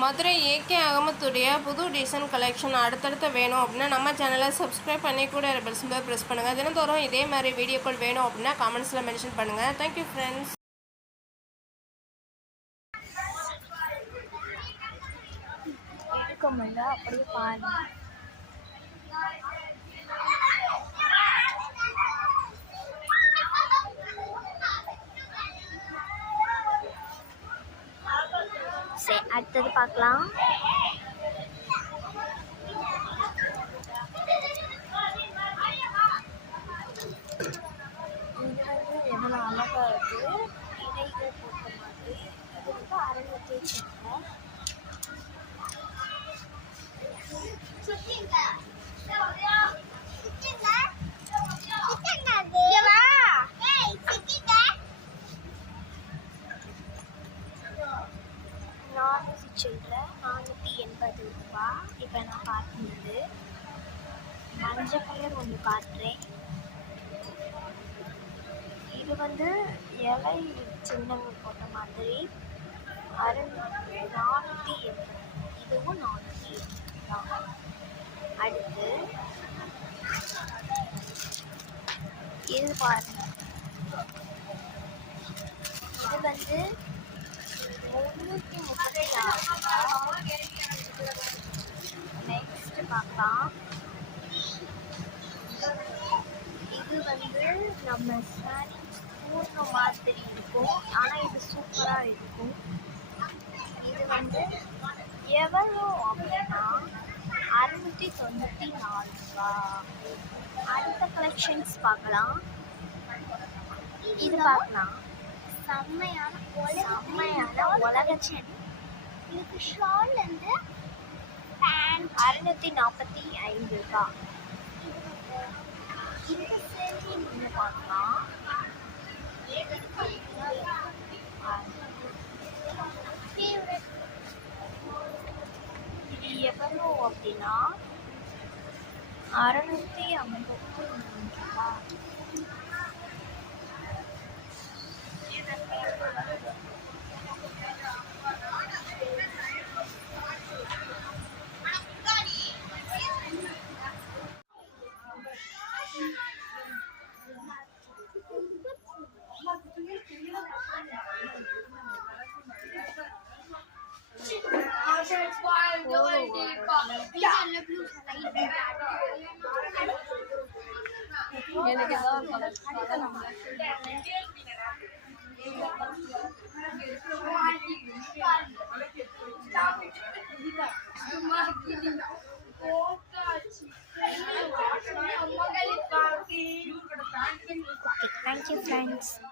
Madurai AK அகமத்துடைய புது design collection அடுத்தடுத்து வேணும் அப்படின்னா நம்ம சேனலை சப்ஸ்கிரைப் பண்ணி கூட பெல் சிம்பலை ப்ரெஸ் பண்ணுங்கள். தினந்தோறும் இதே மாதிரி வீடியோக்கள் வேணும் அப்படின்னா கமெண்ட்ஸில் மென்ஷன் பண்ணுங்கள். Thank you friends. அப்படியே பாருங்க. சரி, அடுத்தது பார்க்கலாம். இது வந்து எவ்வளோ அழகா இருக்கு. இடைகள் போட்ட மாதிரி. இது வந்து அரங்கத்தை சேர்ந்த சில்லற 480 ரூபா. இப்போ நான் பார்க்குறது மஞ்சள் கலர் ஒன்று காட்டுறேன். இது வந்து இலை சின்னங்கள் போட்ட மாதிரி 480. இதுவும் 480 தான். அடுத்து இது பாருங்க. இது வந்து 336. நெக்ஸ்ட் பார்க்கலாம். இது வந்து நம்ம சாரி பூர்ண மாதிரி இருக்கும், ஆனால் இது சூப்பராக இருக்கும். இது வந்து எவ்வளோ அப்படின்னா 694 ரூபா. அடுத்த கலெக்ஷன்ஸ் பார்க்கலாம். இது பார்க்கலாம். செம்மையான உலகச்சன். இதுக்கு ஷால் வந்து பேண்ட் 645 ரூபா. இந்த சேரீ நீங்கள் பார்க்கலாம். இது எவ்வளோ அப்படின்னா 653 ரூபா. Thank you, friends.